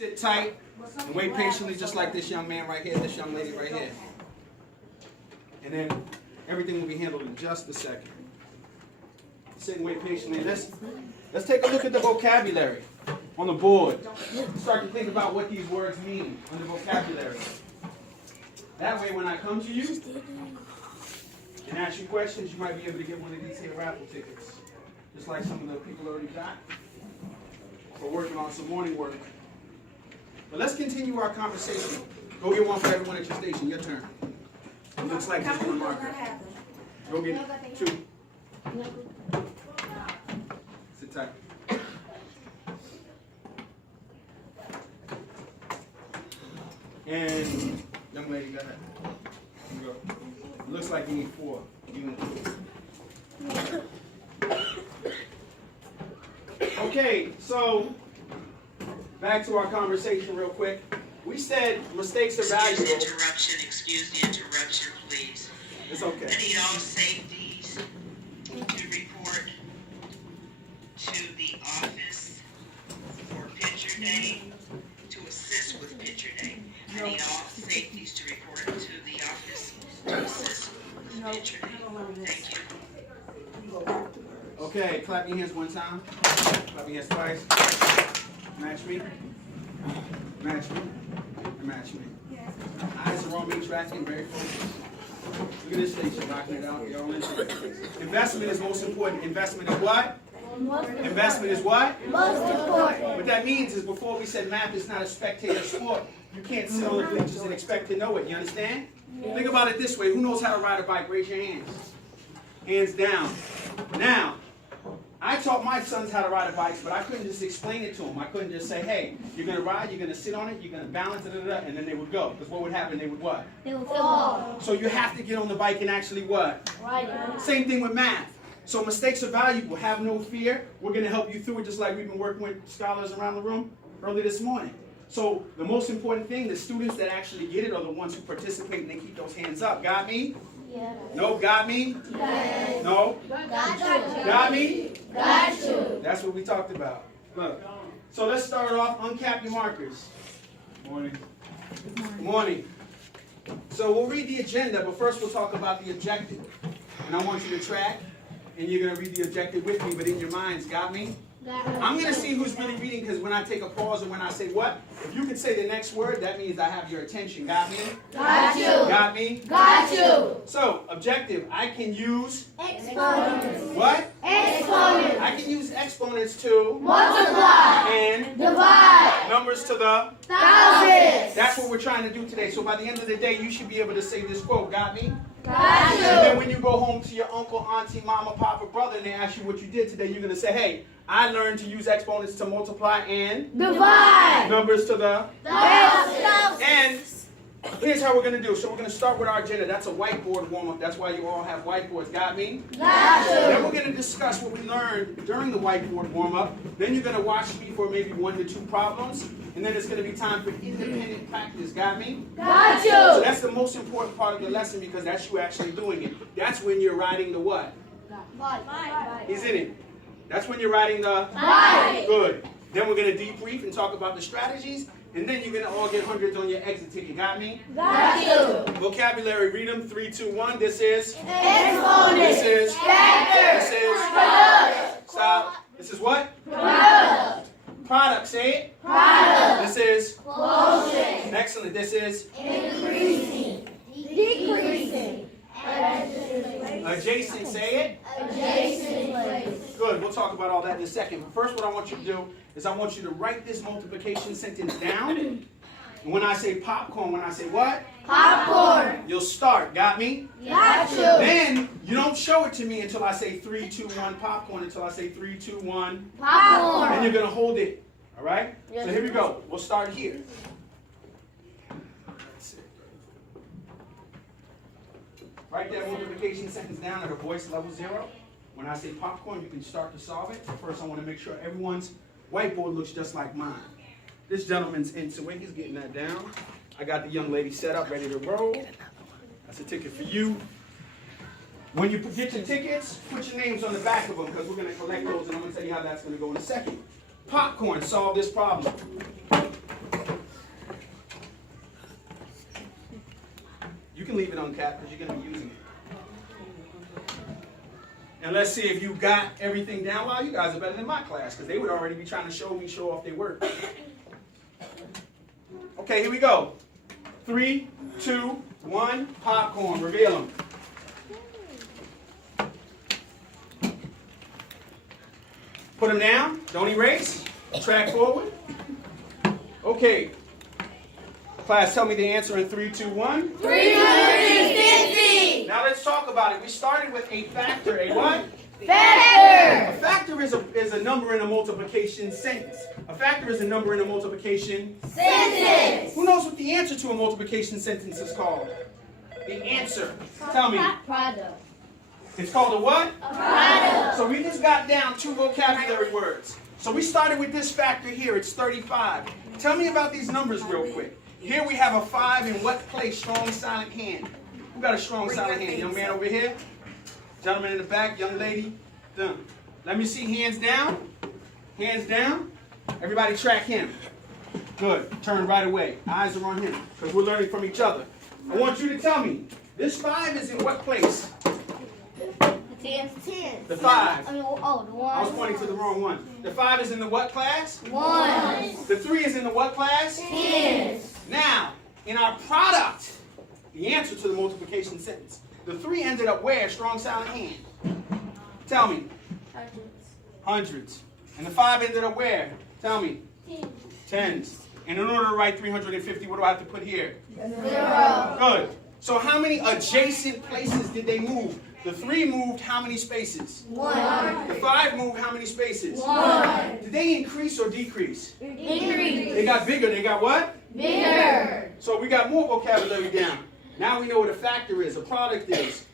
Sit tight and wait patiently, just like this young man right here, this young lady right here. And then everything will be handled in just a second. Sit and wait patiently. Let's take a look at the vocabulary on the board. Start to think about what these words mean on the vocabulary. That way, when I come to you and ask you questions, you might be able to get one of these here raffle tickets. Just like some of the people already got. We're working on some morning work. But let's continue our conversation. Go get one for everyone at your station. Your turn. It looks like there's one marker. Go get two. Sit tight. And young lady, got that. Here you go. It looks like you need four. You need two. Okay, so back to our conversation real quick. We said mistakes are valuable. Excuse the interruption, please. It's okay. I need all safeties to report to the office for picture day, to assist with picture day. I need all safeties to report to the office to assist with picture day. Thank you. Okay, clap your hands one time. Clap your hands twice. Match me. Match me. And match me. Eyes are on me, tracking, very focused. Look at this station, rocking it out. You're all into it. Investment is most important. Investment is what? Investment is what? Most important. What that means is before we said math is not a spectator sport. You can't sit on the bleachers and expect to know it. You understand? Think about it this way. Who knows how to ride a bike? Raise your hands. Hands down. Now, I taught my sons how to ride a bike, but I couldn't just explain it to them. I couldn't just say, hey, you're going to ride, you're going to sit on it, you're going to balance it, and then they would go. Because what would happen? They would what? They will fall. So you have to get on the bike and actually what? Right. Same thing with math. So mistakes are valuable. Have no fear. We're going to help you through it just like we've been working with scholars around the room early this morning. So the most important thing, the students that actually get it are the ones who participate and they keep those hands up. Got me? Yeah. No, got me? Yes. No? Got me? Got you. That's what we talked about. Look. So let's start off. Uncap your markers. Morning. Good morning. So we'll read the agenda, but first we'll talk about the objective. And I want you to track, and you're going to read the objective with me, but in your minds, got me? I'm going to see who's really reading, because when I take a pause and when I say what, if you can say the next word, that means I have your attention. Got me? Got you. Got me? Got you. So, objective, I can use Exponents. what? Exponents. I can use exponents to Multiply. and Divide. numbers to the. Thousands. That's what we're trying to do today. So by the end of the day, you should be able to say this quote, got me? Got And then you. when you go home to your uncle, auntie, mama, papa, brother, and they ask you what you did today, you're going to say, hey, I learned to use exponents to multiply and Divide. numbers to the. Thousands. And here's how we're going to do. So we're going to start with our agenda. That's a whiteboard warm-up. That's why you all have whiteboards. Got me? Got Then you. we're going to discuss what we learned during the whiteboard warm-up. Then you're going to watch me for maybe 1 to 2 problems. And then it's going to be time for independent practice. Got me? Got So you. that's the most important part of the lesson because that's you actually doing it. That's when you're writing the what? Isn't it? That's when you're writing the Bye. good. Then we're going to debrief and talk about the strategies. And then you're going to all get hundreds on your exit ticket. Got me? Got you. Vocabulary, read them. 3, 2, 1. This is. Exponents. This is. Factors. This is. Product. Stop. This is what? Product. Product. Say it. Product. This is. Quotient. Excellent. This is. Increasing. Decreasing. Adjacent. Say it. Adjacent place. Good. We'll talk about all that in a second. But first, what I want you to do is I want you to write this multiplication sentence down. And when I say popcorn, when I say what? Popcorn. You'll start. Got me? Got you. Then you don't show it to me until I say 3, 2, 1 popcorn. Until I say 3, 2, 1. And Popcorn. you're gonna hold it. All right? So here we go. We'll start here. That's it. Write that multiplication sentence down at a voice level 0. When I say popcorn, you can start to solve it. But first, I want to make sure everyone's whiteboard looks just like mine. This gentleman's into it. He's getting that down. I got the young lady set up, ready to roll. That's a ticket for you. When you get your tickets, put your names on the back of them because we're going to collect those and I'm going to tell you how that's going to go in a second. Popcorn, solve this problem. can leave it uncapped because you're going to be using it. And let's see if you got everything down. Wow, you guys are better than my class because they would already be trying to show off their work. Okay, here we go. 3, 2, 1, popcorn. Reveal them. Put them down. Don't erase. Track forward. Okay. Class, tell me the answer in 3, 2, 1. 350. Now let's talk about it. We started with a factor. A what? Factor. A factor is a number in a multiplication sentence. A factor is a number in a multiplication Sentence. Who knows what the answer to a multiplication sentence is called? The answer. Tell me. Product. It's called a what? A product. So we just got down 2 vocabulary words. So we started with this factor here. It's 35. Tell me about these numbers real quick. Here we have a 5 in what place? Strong silent hand. Who got a strong silent hand? Young man over here? Gentleman in the back? Young lady? Done. Let me see hands down. Hands down. Everybody track him. Good. Turn right away. Eyes are on him because we're learning from each other. I want you to tell me, this 5 is in what place? Ten. The 5. The one. I was pointing to the wrong one. The 5 is in the what class? 1. The 3 is in the what class? 10. Now, in our product, the answer to the multiplication sentence, the 3 ended up where? Strong silent hand. Tell me. Hundreds. And the 5 ended up where? Tell me. Tens. And in order to write 350, what do I have to put here? 0. Good. So how many adjacent places did they move? The 3 moved how many spaces? 1. The 5 moved how many spaces? 1. Did they increase or decrease? Increase. They got bigger. They got what? Bigger. So we got more vocabulary down. Now we know what a factor is, a product is.